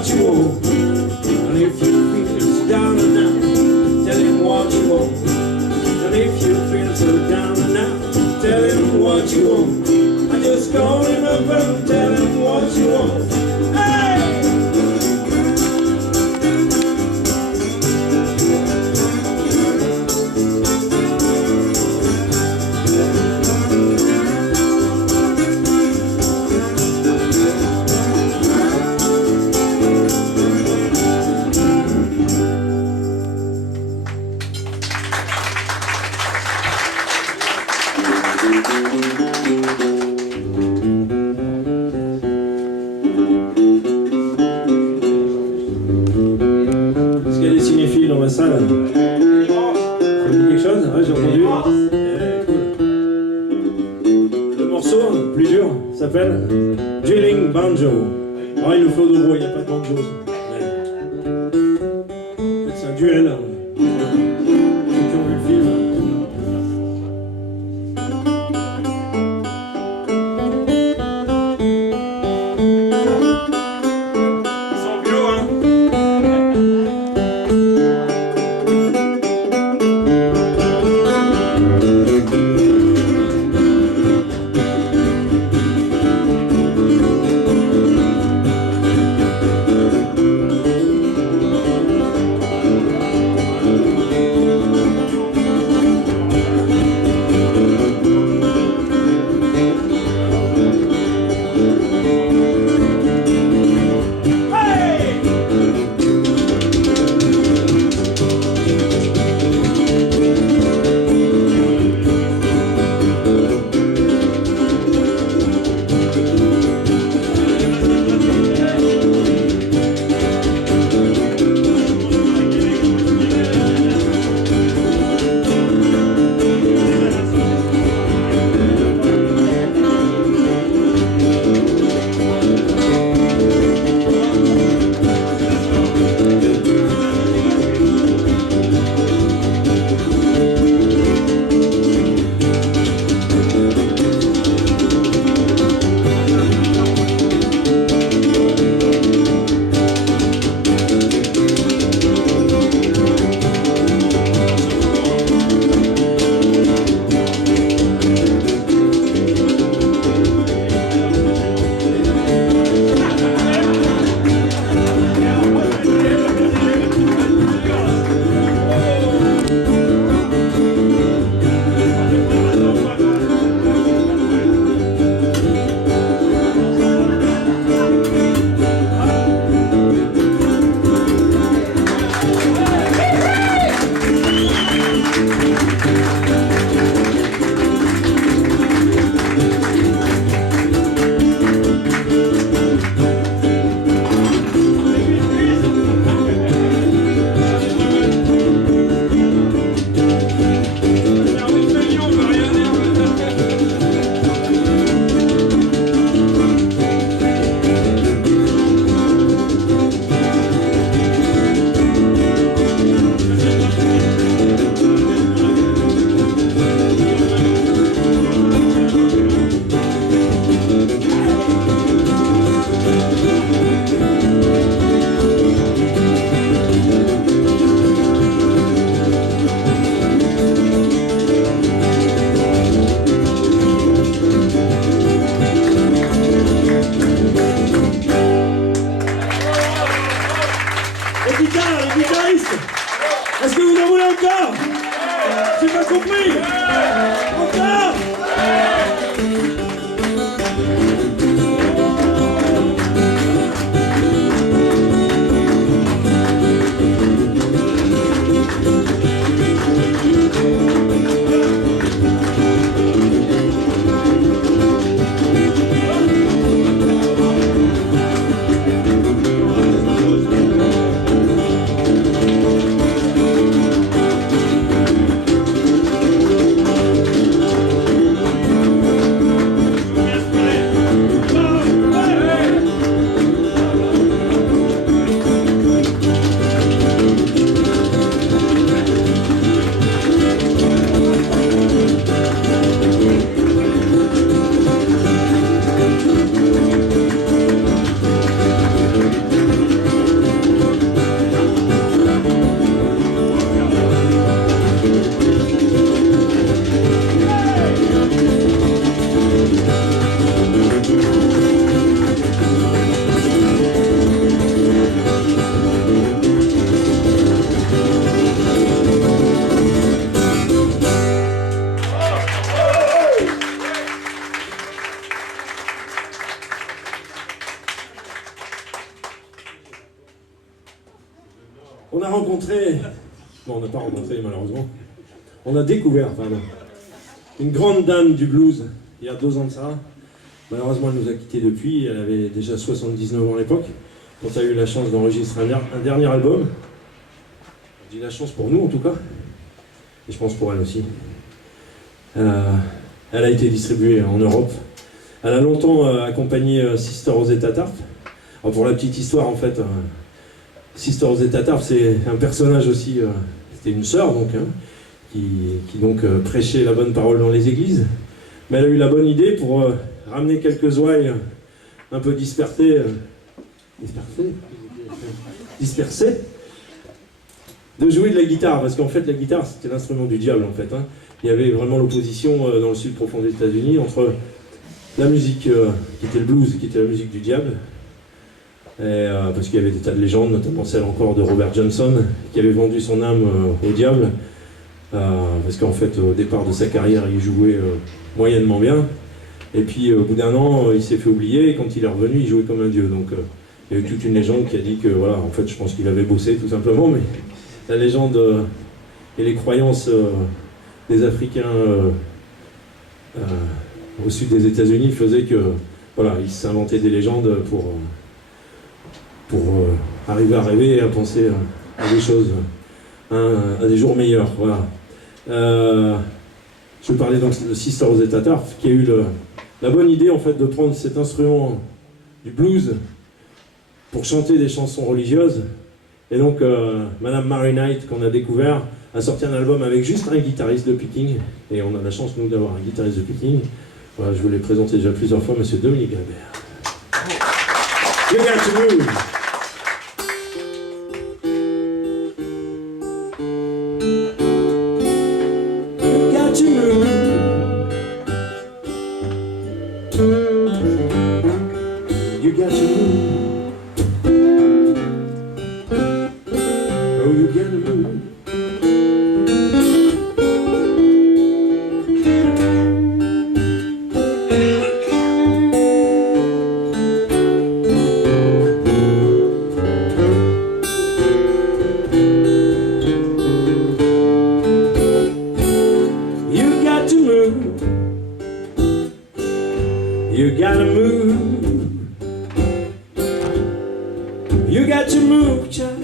what you want. And if you feel so down and out, tell him what you want. And if you feel so down and out, tell him what you want. And just call him up and tell him what you want. Hey! Est-ce qu'il y a des cinéphiles dans la salle? Ça vous dit quelque chose? Ouais, j'ai entendu. Cool. Le morceau, plus dur, s'appelle Drilling Banjo. Ah, il nous faut de gros, il n'y a pas de banjo. En fait, c'est un duel. Ceux qui ont vu le film. Les guitaristes, est-ce que vous en voulez encore? J'ai pas compris. Encore? On a rencontré, bon, on n'a pas rencontré malheureusement, on a découvert, pardon, une grande dame du blues il y a 2 ans de ça. Malheureusement, elle nous a quittés depuis, elle avait déjà 79 ans à l'époque. Quand elle a eu la chance d'enregistrer un dernier album, j'ai eu la chance pour nous en tout cas, et je pense pour elle aussi. Elle a été distribuée en Europe. Elle a longtemps accompagné Sister Rosetta Tarp. Alors pour la petite histoire, en fait, Sister Rosetta Tarp, c'est un personnage aussi, c'était une sœur donc, hein, qui donc prêchait la bonne parole dans les églises. Mais elle a eu la bonne idée pour ramener quelques ouailles un peu dispersés, de jouer de la guitare, parce qu'en fait la guitare c'était l'instrument du diable en fait. Hein. Il y avait vraiment l'opposition dans le sud profond des États-Unis entre la musique qui était le blues, qui était la musique du diable, et, parce qu'il y avait des tas de légendes, notamment celle encore de Robert Johnson, qui avait vendu son âme au diable, parce qu'en fait au départ de sa carrière il jouait moyennement bien, et puis au bout d'1 an il s'est fait oublier, et quand il est revenu il jouait comme un dieu. Donc il y a eu toute une légende qui a dit que voilà, en fait je pense qu'il avait bossé tout simplement, mais la légende et les croyances des Africains au sud des États-Unis faisaient que voilà, ils s'inventaient des légendes pour arriver à rêver et à penser à des choses, à des jours meilleurs. Voilà. Je vais parler donc de Sister Rosetta Tarp, qui a eu la bonne idée en fait de prendre cet instrument du blues pour chanter des chansons religieuses. Et donc Madame Mary Knight, qu'on a découvert, a sorti un album avec juste un guitariste de picking, et on a la chance nous d'avoir un guitariste de picking. Voilà, je vous l'ai présenté déjà plusieurs fois, Monsieur Dominique Gabert. You got to move. You got to move. You got to move. Oh, you got to move. You gotta move. You got to move, child.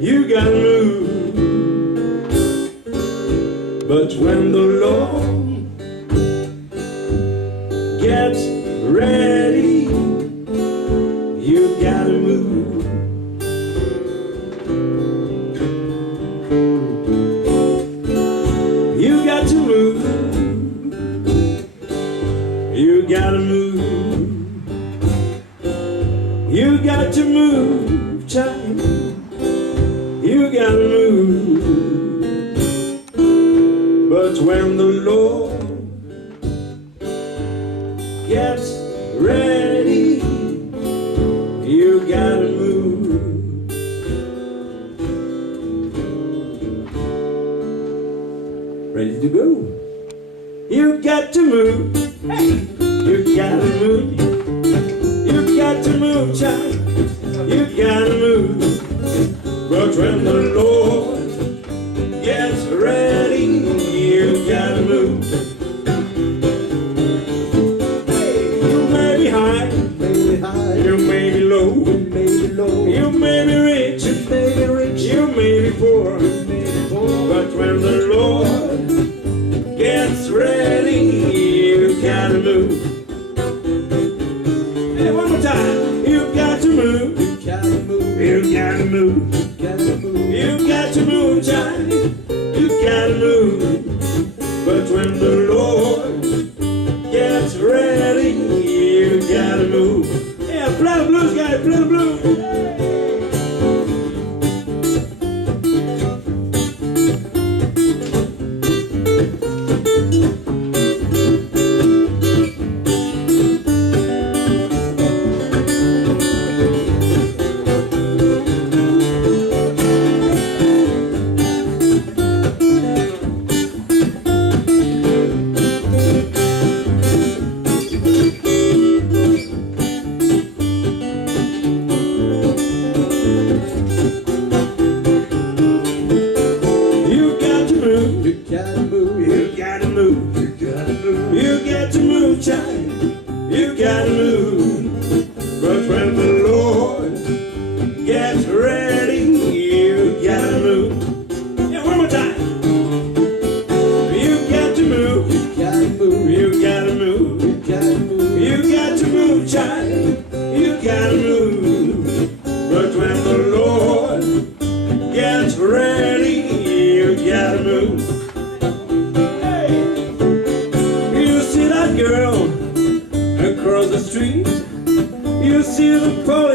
You gotta move. But when the Lord gets ready, you gotta move. You got to move. You gotta move. You got to move, child. You gotta move. But when the Lord gets ready, you gotta move. Ready to go? You got to move. Hey, you gotta move. You got to move, child. You gotta move. But when the Lord gets ready, you gotta move. Hey, you may be high, you may be low, you may be rich, you may be poor. But when the Lord gets ready, you gotta move. Hey, one more time. You got to move. You gotta move. You gotta move. You got to move, child. You gotta move. But when the Lord gets ready, you gotta move. Yeah, play the blues, guys. Play the blues.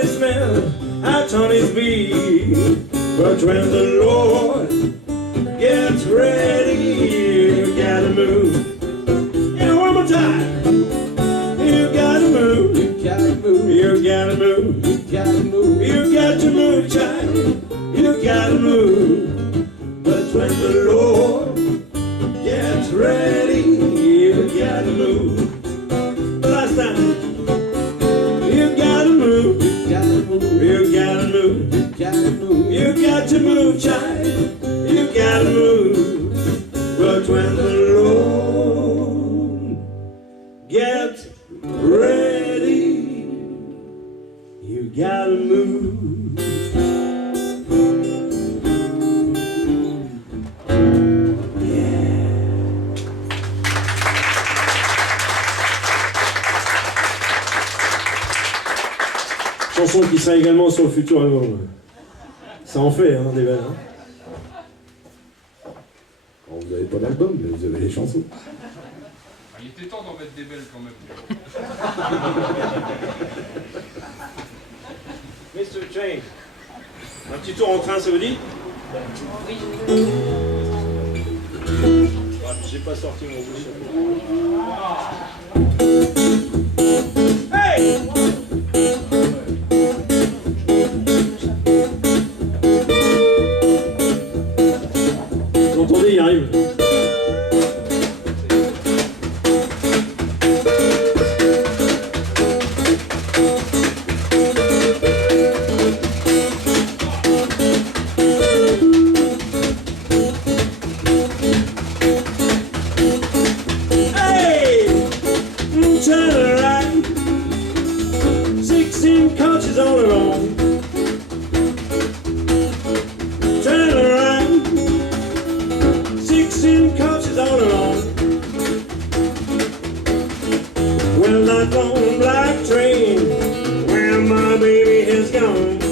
policeman out on his beat. But when the Lord gets ready, you gotta move. And one more time. You gotta move. You gotta move. You gotta move. You gotta move. You got to move, child. You gotta move. But when the Lord gets ready, you gotta move. Last time. You gotta move. You gotta move. You gotta move. You gotta move. You got to move, child. You gotta move. But when the Lord gets ready, you gotta move. Chanson qui sera également sur le futur album. Ça en fait, hein, des belles. Hein. Alors, vous n'avez pas d'album, mais vous avez les chansons. Il était temps d'en mettre des belles quand même. Mr. Chain, un petit tour en train, ça vous dit? Oui. J'ai pas sorti mon bouche. Hey! Vous entendez, il arrive. Turn around, 16 coaches all along. Turn around, 16 coaches all along. Well, that long black train where my baby has gone.